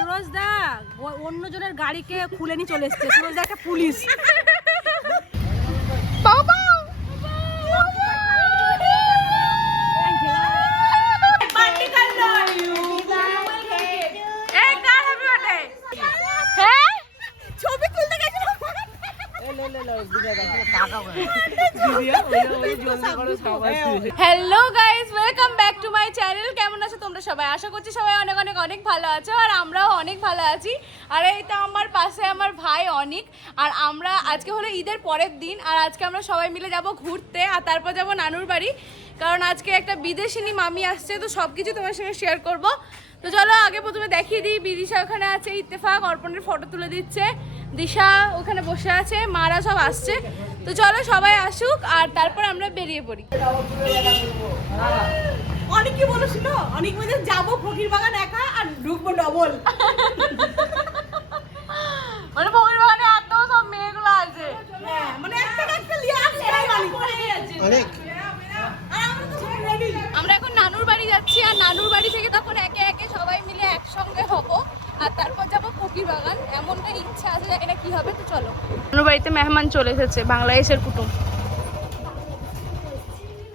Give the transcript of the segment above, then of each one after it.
সুরজ দা অন্য জনের গাড়িকে খুলে নিয়ে চলে এসছে। সুরজ দা একটা police. Hello guys welcome back to my channel কেমন আছো তোমরা সবাই? আশা করছি সবাই অনেক অনেক অনেক ভালো আছো আর আমরাও অনেক ভালো আছি। আর এই তো আমার পাশে আমার ভাই অনিক। আর আমরা আজকে হলো ঈদের পরের দিন আর আজকে আমরা সবাই মিলে যাব ঘুরতে আর তারপর যাব নানুর বাড়ি। কারণ আজকে একটা বিদেশিনী মামি আসছে, তো সব কিছু তোমার সঙ্গে শেয়ার করব। তো চলো আগে প্রথমে দেখিয়ে দিই। বিদিশা ওখানে আছে, ইত্তেফাক অর্পণের ফটো তুলে দিচ্ছে। দিশা ওখানে বসে আছে মারা সব আসছে। তো চলো সবাই আসুক আর তারপর আমরা বেরিয়ে পড়ি। অনেক কি বলেছিল? অনেক বলে যাব ফকির বাগান একা আর ঢুকবো ডবল। মানে ফকির বাগানে এত সব মেয়েগুলো আছে। হ্যাঁ মানে একটা একটা লিয়ে আসছে অনেক। আর আমরা এখন নানুর বাড়ি যাচ্ছি আর নানুর বাড়ি থেকে তখন একে একে সবাই মিলে একসঙ্গে হব। আর তারপর যাব ফকির বাগান এমনটা ইচ্ছা আছে না কি হবে তো চলো। নানুর বাড়িতে মেহমান চলে এসেছে বাংলাদেশের কুটুম।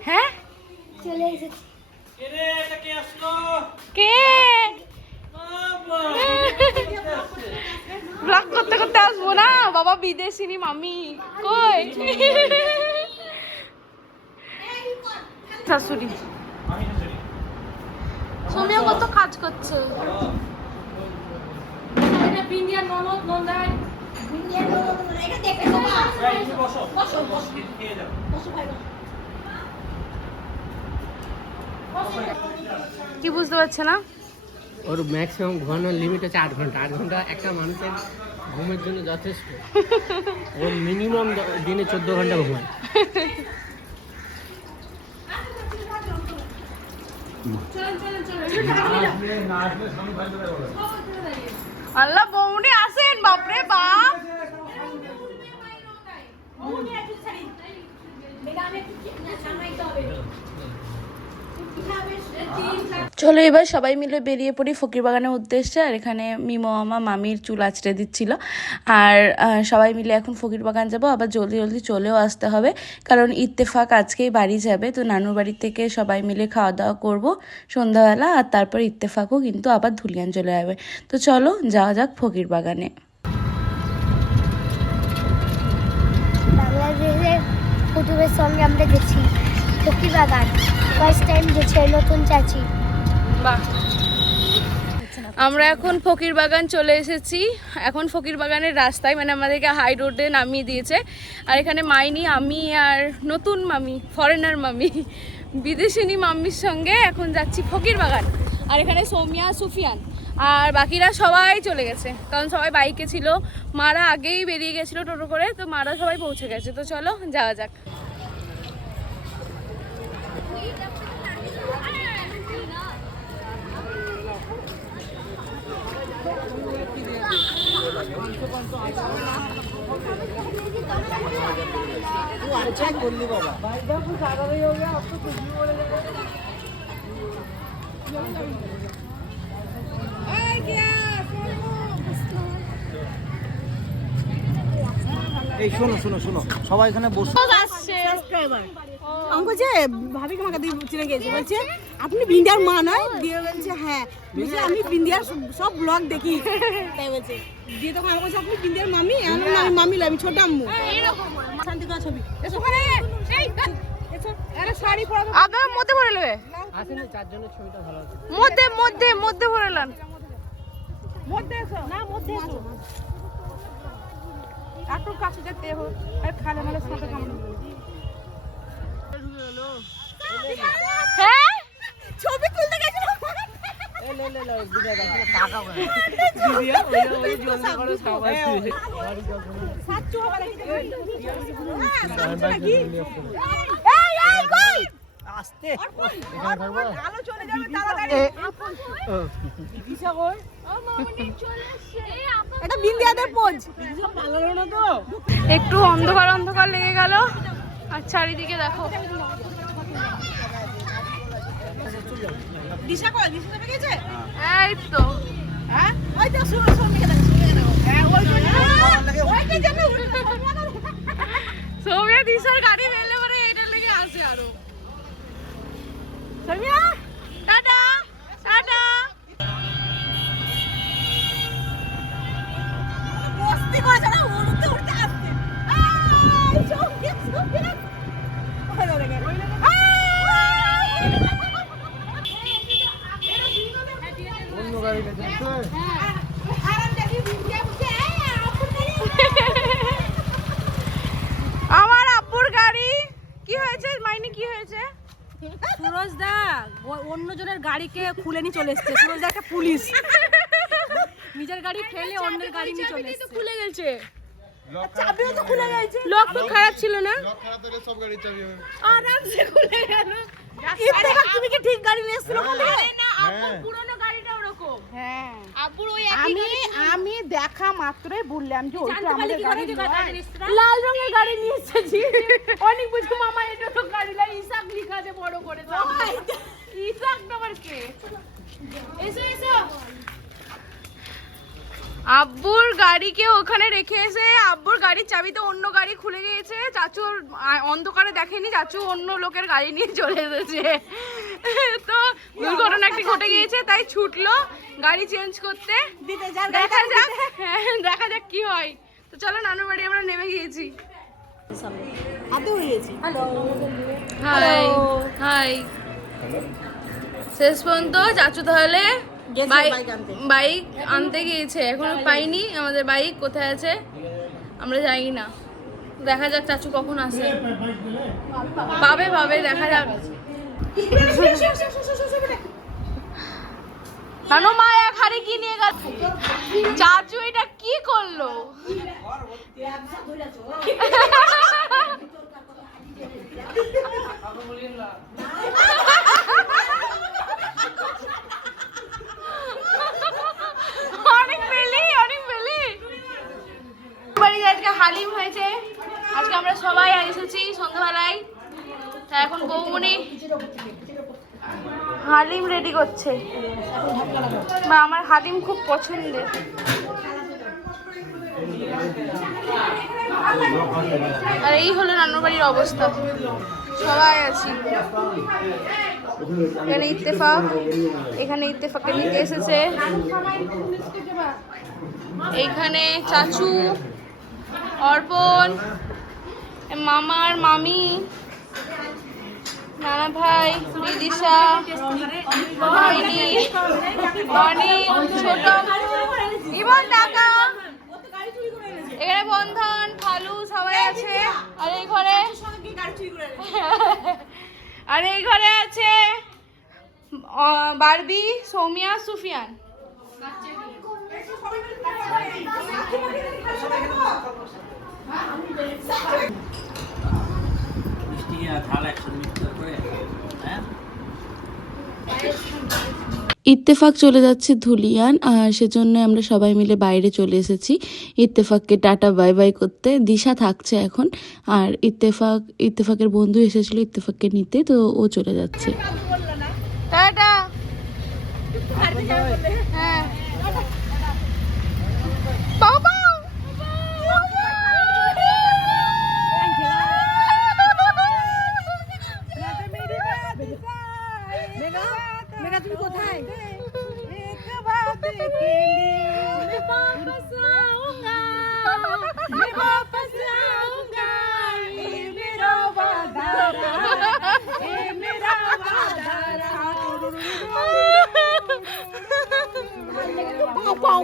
হ্যাঁ? কে ব্লগ করতে করতে আসব না? বাবা বিদেশিনী মামি। কই? শাশুড়ি। সোমিয়া কত কাজ করছে? কি বুঝতে পারছে না? ওর ম্যাক্সিমাম ঘুমানোর লিমিট হচ্ছে আট ঘণ্টা। আট ঘণ্টা একটা মানুষের ঘুমের জন্য যথেষ্ট। ওর মিনিমাম দিনে চোদ্দ ঘণ্টা ঘুমায়। আল্লাহ বৌনি আসেন বাপরে বাপ চলো এবার সবাই মিলে বেরিয়ে পড়ি ফকির বাগানের উদ্দেশ্যে, আর এখানে মিমো, মামা, মামির চুল আঁচড়ে দিচ্ছিল। আর সবাই মিলে এখন ফকির বাগান যাব, আবার জলদি জলদি চলেও আসতে হবে, কারণ ইত্তেফাক আজকেই বাড়ি যাবে, তো নানুর বাড়ি থেকে সবাই মিলে খাওয়া দাওয়া করব সন্ধ্যাবেলা, আর তারপর ইত্তেফাকও কিন্তু আবার ধুলিয়ান চলে যাবে তো চলো, যাওয়া যাক ফকির বাগানে বাংলাদেশের সঙ্গে আমরা গেছি ফকির বাগান ফার্স্ট টাইম গেছে নতুন চাচি। আমরা এখন ফকির বাগান চলে এসেছি। এখন ফকির বাগানের রাস্তায় মানে আমাদেরকে হাই রোডে নামিয়ে দিয়েছে। আর এখানে মাইনি, আমি আর নতুন মামি ফরেনার মামি, বিদেশিনী মাম্মির সঙ্গে এখন যাচ্ছি ফকির বাগান। আর এখানে সৌমিয়া, সুফিয়ান, আর বাকিরা সবাই চলে গেছে। কারণ সবাই বাইকে ছিল। মারা আগেই বেরিয়ে গেছিল টোটো করে, তো মারা সবাই পৌঁছে গেছে। তো চলো, যাওয়া যাক। এই শোনো শোনো শোনো। সবাই এখানে বসে। সাবস্ক্রাইবার আমাকে যে ভাবি আমাকে দিয়ে চিনে গেছে বলছে আপনি বিন্দিয়ার মা নয়? দিয়ে বলছে হ্যাঁ। বলছে আমি বিন্দিয়ার সব- ব্লগ দেখি। তাই বলছে দিয়ে তখন আমাকে বলছে আপনি বিন্দিয়ার মামি? আমি বললাম, আমি মামি আমি ছোট আম্মু। শান্তি করা ছবি। এসো ওখানে এসো আরে শাড়ি পরা মধ্যে ভরে নেবে? আসেন চারজনের ছবিটা ভালো আছে মধ্যে মধ্যে মধ্যে ভরে নেন। মধ্যে এসো। না মধ্যে এসো। একটু কাছে যেতে হোক আর খালে মালে সাথে কামড় হ্যাঁ? ছবি তুলতে গেছিলাম সাচ্চু হবে নাকি? এই এই কই? আসতে। আলো চলে যাবে তাড়াতাড়ি। দিশা কই এটা বিন্দিয়াদের পোজ। একটু অন্ধকার অন্ধকার লেগে গেল। আর চারিদিকে দেখো। দিশা কই দিশা যাবে গেছে এই তো। হ্যাঁ? ওই তো শুনো শুনি হ্যাঁ ওই জন্য জন্য সৌমিয়া দিশার গাড়ি মেলে পরে এটার লেগে আসে আরও। সৌমিয়া? খুলে নিয়ে চলে এসছে। সুরজ একটা পুলিশ। নিজের গাড়ি ফেলে অন্যের গাড়ি নিয়ে চলে এসছে। খুলে গেছে। চাবিও তো খুলে গেছে। লক তো খারাপ ছিল না? আরামসে খুলে গেল। ইত্তেফাক তুমি কি ঠিক গাড়ি নিয়ে এসেছিল বলে না আব্বুর পুরনো গাড়িটা ওরকম। হ্যাঁ। ওই আমি আমি দেখা মাত্রই বললাম যে ওইটা আমাদের গাড়ি লাল রঙের গাড়ি নিয়ে এসেছি। অনেক বুঝি মামা এটা তো গাড়ি লাই ইসাক লিখা আছে বড় করে। সামনে। আব্বুর গাড়িকে ওখানে রেখে এসে আব্বুর গাড়ির চাবিতে অন্য গাড়ি খুলে গিয়েছে। চাচুর অন্ধকারে দেখেনি চাচু অন্য লোকের গাড়ি নিয়ে চলে এসেছে। তো দুর্ঘটনা একটি ঘটে গিয়েছে তাই ছুটলো গাড়ি চেঞ্জ করতে। দেখা যাক হ্যাঁ, দেখা যাক কি হয়। তো চলো নানুর বাড়ি আমরা নেমে গিয়েছি। হাই হাই শেষ পর্যন্ত চাচু তাহলে বাইক আনতে। বাইক আনতে গিয়েছে। এখনও পাইনি। আমাদের বাইক কোথায় আছে? আমরা জানি না। দেখা যাক চাচু কখন আসে। পাবে পাবে দেখা যাক। নানু মা এক হাড়ি কি নিয়ে গেল? চাচু এটা কি করল বেলি অনেক বেলি বাড়িতে আজকে হালিম হয়েছে আজকে আমরা সবাই এসেছি সন্ধ্যাবেলায়। তা এখন বৌমনি হালিম রেডি করছে। বা আমার হালিম খুব পছন্দের। আর এই হলো রান্নার বাড়ির অবস্থা। সবাই আছি। এখানে ইত্তেফাক, এখানে ইত্তেফাককে নিতে এসেছে। এইখানে চাচু অর্পণ, মামার মামি, নানা ভাই বিদিশা মাইনি অনেক ছোট ইমন টাকা এখানে বন্ধন খালু সবাই আছে। আর এই ঘরে আর এই ঘরে আছে বারবি, সৌমিয়া, সুফিয়ান। ইত্তেফাক চলে যাচ্ছে ধুলিয়ান আর সেজন্য আমরা সবাই মিলে বাইরে চলে এসেছি। ইত্তেফাককে টাটা বাই বাই করতে। দিশা থাকছে এখন আর ইত্তেফাক ইত্তেফাকের বন্ধু এসেছিল ইত্তেফাককে নিতে তো ও চলে যাচ্ছে। টাটা।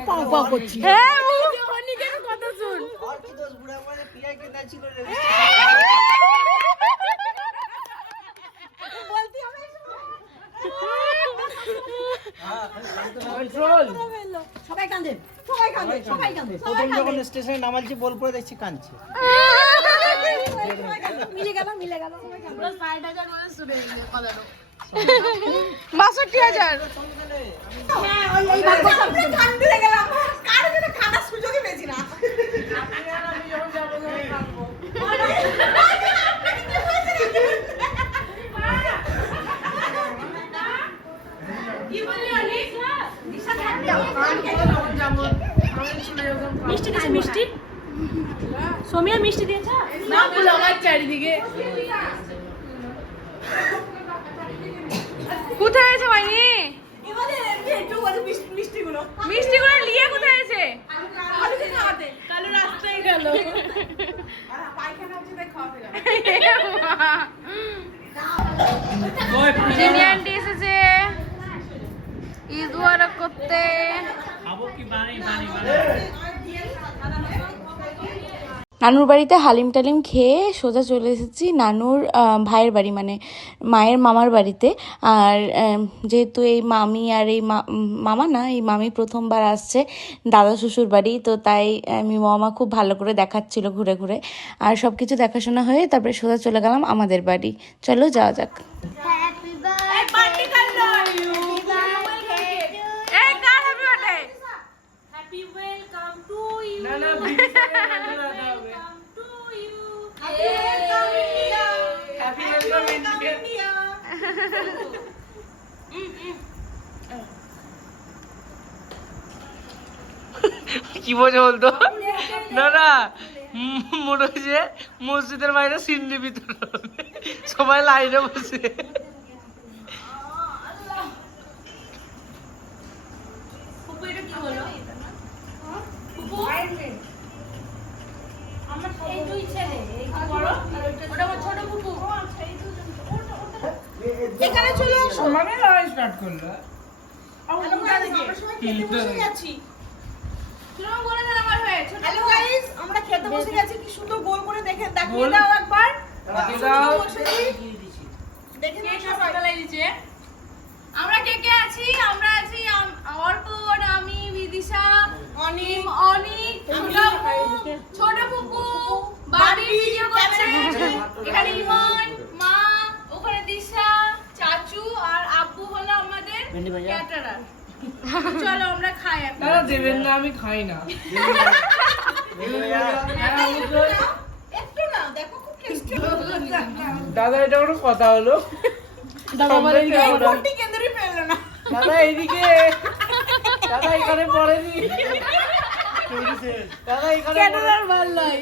পাও পাও করছি। হ্যাঁ কথা শুন? সবাই কাঁদে সবাই কাঁদে সবাই কাঁদে প্রথম যখন স্টেশনে নামালছি বল পরে দেখছি কাঁদছে। মিলে গেল মিলে গেল বাষট্টি হাজার কান্দে গেলাম কার জন্য খানার সুযোগই পেয়েছি না কি বললি অনেক সোমিয়া মিষ্টি দিয়েছে না বলে আমার চারিদিকে কোথায় আছে মাইনি মিষ্টিগুলো মিষ্টিগুলো নিয়ে কোথায় আছে কালুকে খাওয়াতে কালু রাস্তায় গেল পায়খানা হচ্ছে তাই খাওয়াতে গেল চিনি আন্টি এসেছে ঈদ মুবারক করতে নানুর বাড়িতে হালিম টালিম খেয়ে সোজা চলে এসেছি নানুর ভাইয়ের বাড়ি মানে মায়ের মামার বাড়িতে। আর যেহেতু এই মামি আর এই মা- মামা না এই মামি প্রথমবার আসছে দাদা শ্বশুর বাড়ি তো তাই আমি মামা খুব ভালো করে দেখাচ্ছিল ঘুরে ঘুরে। আর সব কিছু দেখাশোনা হয়ে তারপরে সোজা চলে গেলাম আমাদের বাড়ি। চলো যাওয়া যাক হ্যাপি বার্থডে এই কার happy birthday happy welcome to you না না to you welcome India happy welcome India India কি বোঝে বলতো? না না। মনে হচ্ছে মসজিদের বাইরে সিন্নি ভিতরে সবাই লাইনে বসে ফুপু এটা কি হলো ফুপু আমার এই দুই ছেলে এই কি বড় আর ওটা ওটা আমার ছোট ফুপু এখানে চলে আসো মানে লড়াই স্টার্ট করল আমরা খেতে বসে গেছি। হয়ে কি সুন্দর গোল করে দেখে দেখিয়ে দাও একবার। দাও। বসেছি। দেখে কে আমরা আছি? আমরা আছি আম- অর্পণ আমি বিদিশা অনিম অনিক ছোট পুপু বাবি ভিডিও করছে। এখানে ইমন মা ওখানে দিশা। চাচু আর আব্বু হলো আমাদের ক্যাটারার। চলো আমরা খাই এখন। দাদা দেবেন না আমি খাই না। একটু না দেখো খুব টেস্টি দাদা এটা কোনো কথা হলো? দাদা না। দাদা এইদিকে। দাদা এখানে পড়েনি। দাদা এখানে ক্যাটারার ভালো নয়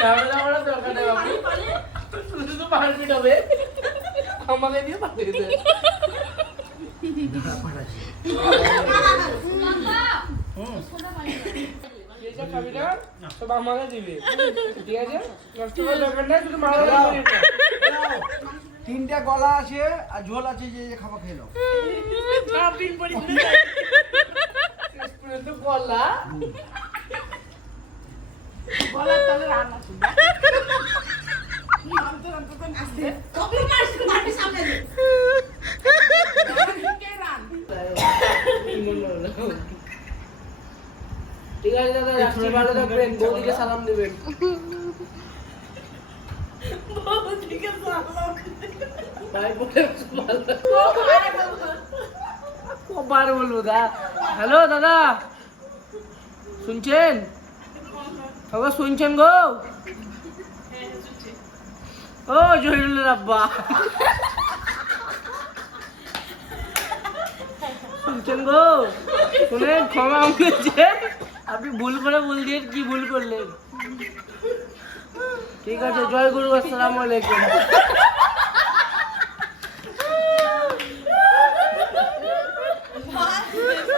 ক্যামেরা আমরা দরকার নেই বাবু শুধু মারপিট হবে। আমাকে দিয়ে পাঠিয়ে দে যেটা খাবি না? সব আমাকে দিবে। ঠিক আছে? নষ্ট করার দরকার নাই শুধু মারা তিনটা গলা আছে আর ঝোল আছে যে যে খাবার পর্যন্ত গলা। ঠিক আছে দাদা রাখছি। ভালো থাকবেন। বৌদিকে সালাম দেবেন। ভাই বলে কবার বলব দা। হ্যালো দাদা। শুনছেন? বাবা শুনছেন গো? ও, জহিরুলের আব্বা। শুনছেন গো? শুনেন, ক্ষমা আমাকে আপনি ভুল করে ভুল দিয়ে কি ভুল করলেন? ঠিক আছে, জয় গুরু, আসসালামু আলাইকুম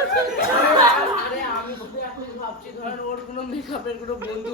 আরে আমি বলে এখন ভাবছি ধরেন ওর কোনো মেকআপের কোনো বন্ধু বান্ধবী কেউ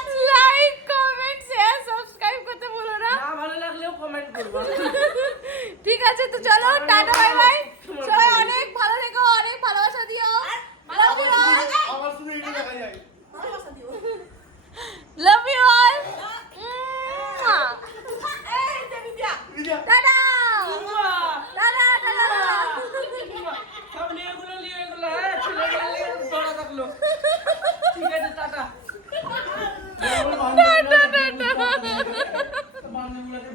লাইক কমেন্ট শেয়ার সাবস্ক্রাইব করতে ভুলো না। না ভালো লাগলেও কমেন্ট করবা। ঠিক আছে তো চলো টাটা বাই বাই সবাই অনেক ভালো থেকো অনেক ভালোবাসা দিও। Love you all love you all কোম্পানিগুলোকে